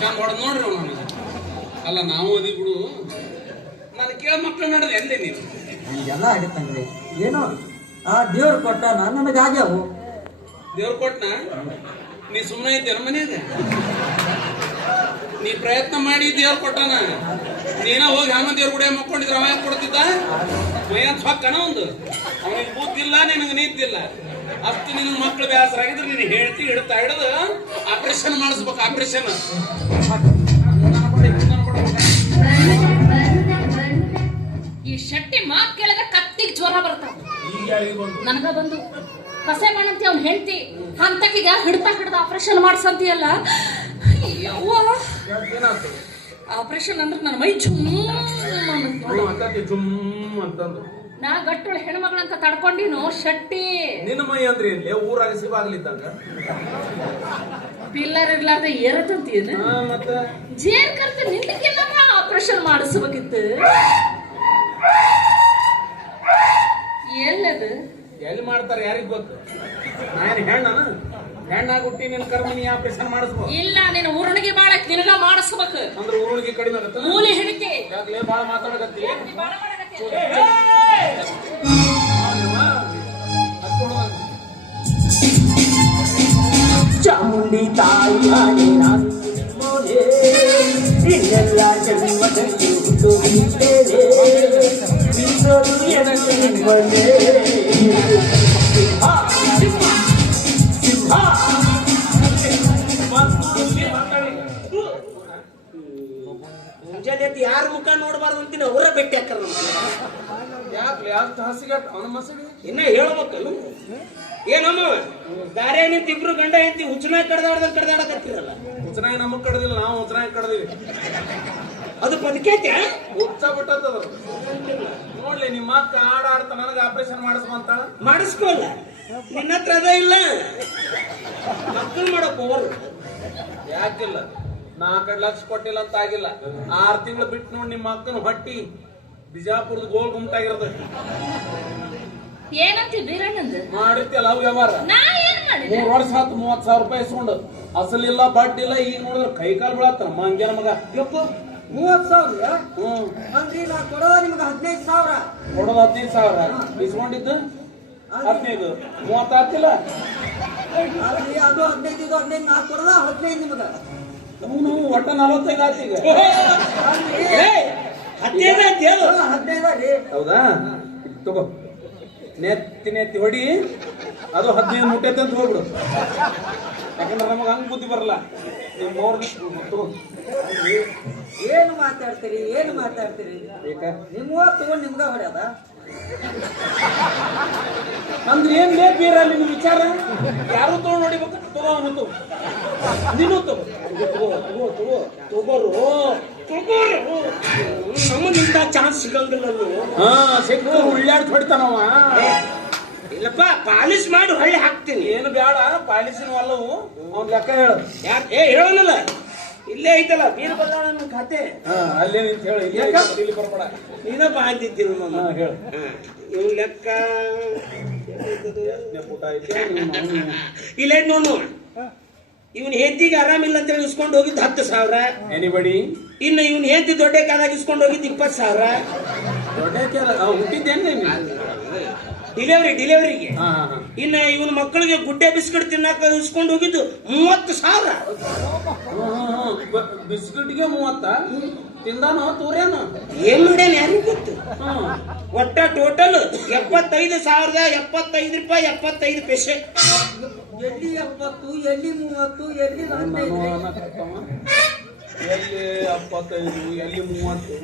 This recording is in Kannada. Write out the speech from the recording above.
ಚಂದ ಹೊಡೆದ್ ನೋಡ್ರಿ ಅವ್ನು. ಅಲ್ಲ ನಾವು ಅದಿ ಬಿಡು, ನಾನು ಕೇಳ ಮಕ್ಳು ನಡೆದ ಎಂದೆ ನೀವು ಈಗೆಲ್ಲ ಹಿಡಿತಂಗ್ರಿ ಏನೋ ಆ ದೇವ್ರು ಕೊಟ್ಟಾನ ನನಗಾಗ್ಯಾವು. ದೇವ್ರು ಕೊಟ್ನ, ನೀ ಸುಮ್ಮನೆ ಇದ್ದೇನ ಮನೆಯಾಗ? ನೀ ಪ್ರಯತ್ನ ಮಾಡಿ ದೇವ್ರು ಕೊಟ್ಟಾನ. ನೀನ ಹೋಗಿ ಹನುಮ ದೇವ್ರ ಗುಡಿಯ ಮಕ್ಕೊಂಡಿದ್ರೆ ಅವ ಕೊಡ್ತಿದ್ದ ಮೈಯನ್ ಸ್ವಕ್ಕಣ ಒಂದು. ಅವನಿಗೆ ಬುದ್ಧಿಲ್ಲ, ನಿನಗೆ ನೀತಿಲ್ಲ. ಅಷ್ಟು ನಿನ್ನ ಮಕ್ಳು ಬೇಸರ ಆಗಿದ್ರೆ ನೀನು ಹೇಳ್ತಿ ಹಿಡ್ತಾ ಹಿಡಿದು ಆಪರೇಷನ್ ಮಾಡಿಸ್ಬೇಕು. ಆಪರೇಷನ್ ಈ ಶೆಟ್ಟಿ ಮಾತ್ ಕೇಳಿದ್ರೆ ಕತ್ತಿಗೆ ಜ್ವರ ಬರ್ತಾವ. ನನಗ ಬಂದು ಕಸೆ ಮಾಡಂತಿ ಅವ್ನ ಹೆಂಡತಿ ಅಂತಕೀಗ ಹಿಡ್ದ ಆಪರೇಷನ್ ಮಾಡ್ಸಂತೀಯಲ್ಲ. ಆಪರೇಷನ್ ಅಂದ್ರೆ ನನ್ನ ಮೈ ಜುಮ್ ಅಂತಂದು ನಾ ಗಟ್ಟುಳ ಹೆಣ್ಮಗಳಂತ ತಡ್ಕೊಂಡಿನು. ಶೆಟ್ಟಿ ನಿನ್ನ ಮೈ ಅಂದ್ರೆ ಊರಾಗ ಸಿಬಾಗ್ಲಿದ್ದಂಗ ಪಿಲ್ಲರ್ ಇರ್ಲಾರ್ದ ಏರತಂತೀನ ಮತ್ತೆ ಜೇರ್ ಕರ್ತ ನಿಂದಕ್ಕೆಲ್ಲ ಆಪರೇಷನ್ ಮಾಡಿಸ್ಬೇಕಿತ್ತು. ಎಲ್ಲದು ಎಲ್ಲಿ ಮಾಡ್ತಾರೆ ಯಾರಿಗ್ ಗೊತ್ತು? ನಾನು ಹೆಣ್ಣಾಗ ಹುಟ್ಟಿ ನಿನ್ನ ಕರ್ಮನಿ ಆಪರೇಷನ್ ಮಾಡಿಸ್ಬೋದು. ಇಲ್ಲ, ನೀನು ಊರಣಿಗೆ ಬಾಳ ನಿನಗ ಮಾಡಿಸ್ಬೇಕು. ಅಂದ್ರೆ ಊರಿಗೆ ಕಡಿಮೆ ಆಗತ್ತ. ಮೂಲೆ ಹಿಡಿತಿ ಯಾಕಲೇ ಬಾಳ ಮಾತಾಡಕತ್ತಿ? ಚಾಮುಂಡಿ ತಾಯಿ ಇನ್ನೆಲ್ಲ ಜನ್ಮದಲ್ಲಿ ಮುಂಜಾನೆ ಯಾರ ಮುಖ ನೋಡಬಾರ್ದು ಅಂತೀನಿ, ಅವರ ಭೇಟಿ ಹಾಕರ್. ಯಾಕೆ ಯಾಕೆ ಹಸಿಗಟ್ಟ ಅವನ ಮಸಡಿ ಇನ್ನ ಹೇಳ್ಬೇಕಲ್ಲ ಏನಮ್ಮ ದಾರೆ ನಿಂತ ಇಬ್ರು ಗಂಡ ಹೆಂಡತಿ ಹುಚ್ಚನಾಗಿ ಕಡ್ದಾಡಕತ್ತಿರಲ್ಲ. ಹುಚ್ಚನಾಗಿ ನಮಗ್ ಕಡ್ದಿಲ್ಲ, ನಾವು ಹುಚ್ಚನಾಗಿ ಕಡ್ದಿವಿ. ಅದು ಬದುಕೈತೆ ಹುಚ್ಚ ಬಿಟ್ಟದ. ನೋಡ್ಲಿ ನಿಮ್ಮ ಅಕ್ಕ ಆಡ್ತಾ ನನಗೆ ಆಪರೇಷನ್ ಮಾಡಿಸ್ಕೊಂತ ಮಾಡಿಸ್ಕೊಲ್ಲ. ನಿನ್ನ ಹತ್ರ ಅದ ಇಲ್ಲ ಮಕ್ಕಳು ಮಾಡಕ್ ಹೋಗರು. ಯಾಕಿಲ್ಲ? 4 ಲಕ್ಷ ಕೊಟ್ಟಿಲ್ಲ ಅಂತ ಆಗಿಲ್ಲ. 6 ತಿಂಗಳು ಬಿಟ್ಟು ನೋಡಿ ನಿಮ್ಮ ಅಕ್ಕನ ಹೊಟ್ಟಿ ಬಿಜಾಪುರದ ಗೋಲ್ ಗುಮ್ಟಾಗಿರೋದು. ಏನಂತ ಬೀರಣ್ಣಂದು ಮಾಡಿರ್ತಿಯಲ್ಲ ಅವು ವ್ಯವಹಾರ. ನಾ ಏನ್ ಮಾಡಿದೆ? 3 ವರ್ಷ ಆತು 30,000 ರೂಪಾಯಿ ಇಸ್ಕೊಂಡು. ಅಸಲಿಲ್ಲ ಬಡ್ಡಿಲ್ಲ. ಈಗ ನೋಡಿದ್ರೆ ಕೈ ಕಾಲು ಬೀಳತ್ತ ಮಂಗ್ಯನ ಮಗ. 30,000 ಹ್ಮ್ ಅಂದ್ರೆ ನಾ ಕೊಡೋದು ನಿಮ್ಗೆ 15,000. ಕೊಡೋದು 15,000 ಇಸ್ಕೊಂಡಿದ್ದು 15 30 ಆಗ್ತಿಲ್ಲ. ಅಲ್ಲಿ ಅದು 15 ಇದು 15 ನಾ ಕೊಡೋದ 15 ನಿಮ್ಗೆ. ನಾವು ಒಟ್ಟ 45 ಆತ ಈಗ. 15 ರೀ. ಹೌದಾ? ತಗೋ ನೆತ್ತಿ ಹೊಡಿ. ಅದು 15 ಮುಟ್ಟೈತೆ ಅಂತ ಹೋಗ್ಬಿಡು. ಯಾಕಂದ್ರೆ ನಮಗ ಹಂಗ ಬುದ್ಧಿ ಬರಲ್ಲ. ಏನು ಮಾತಾಡ್ತೀರಿ ನಿಮ್ಮ ತಗೊಂಡು ನಿಮ್ಗ ಹೊಡ್ಯದ ಅಂದ್ರೆ ಏನ್ ಲೇ ಬೀರ ನಿಮ್ ವಿಚಾರ? ಯಾರು ತಗೊಂಡು ನೋಡಿಬೇಕು? ತಗೋ ನೀನು ತಗೋರು ನಮ್ಮನಿಂದ ಚಾನ್ಸ್ ಸಿಗಂಗಿಲ್ಲ. ಹಾ ಸಿಕ್ಕು ಉಳ್ಳಾಡ್ ಹೊಡಿತಾನವ. ಇಲ್ಲಪ್ಪ ಪಾಲಿಶ್ ಮಾಡಿ ಹೊಳ್ಳಿ ಹಾಕ್ತೀನಿ. ಏನು ಬೇಡ ಪಾಲಿಸಿನ ಅಲ್ಲವು. ಅವ್ನ ಲೆಕ್ಕ ಹೇಳು. ಹೇಳೋನಲ್ಲ ಇಲ್ಲೇ ಐತಲ್ಲ ಬೀರ್ಬಲ್ಲ ನನ್ನ ಖಾತೆ. ಅಲ್ಲೇ ನಿಂತ ಹೇಳು. ಇಲ್ಲಿ ಬರ್ಬೇಡ. ನೀನಪ್ಪ ಅಂತಿದ್ದೀನಿ ಹೇಳು. ಇವ್ ಲೆಕ್ಕ ಪುಟ ಐತೆ ಇಲ್ಲೇ ನೋಡು. ಇವನ್ ಹೆಂಡತಿಗೆ ಆರಾಮಿಲ್ಲ ಅಂತ ಹೇಳಿ ಇಸ್ಕೊಂಡು ಹೋಗಿದ್ದು 10,000. ಎನಿಬಡಿ? ಇನ್ನು ಇವನ್ ಹೆಂಡತಿ ದೊಡ್ಡ ಕಾದಾಗ ಇಸ್ಕೊಂಡು ಹೋಗಿದ್ದು 20,000. ದೊಡ್ಡ ಹುಟ್ಟಿದ್ದೇನೆ ಡಿಲಿವರಿಗೆ. ಇನ್ನು ಇವನ್ ಮಕ್ಕಳಿಗೆ ಗುಡ್ಡೆ ಬಿಸ್ಕೆಟ್ ತಿನ್ನಕ ಇಸ್ಕೊಂಡು ಹೋಗಿದ್ದು 30,000. ಬಿಸ್ಕಿಟ್ಗೆ 30 ತಿಂದಾನೋ ತೂರೇನು ಏನ್ ಮಾಡ್ಯಾನ ಯಾರಿಗೂ ಗೊತ್ತು. ಒಟ್ಟ ಟೋಟಲ್ 75,075 ರೂಪಾಯಿ 75 ಪೈಸೆ. ಎಲ್ಲಿ 70 ಎಲ್ಲಿ 30 ಎಲ್ಲಿ 45 ಎಲ್ಲಿ 75 ಎಲ್ಲಿ 30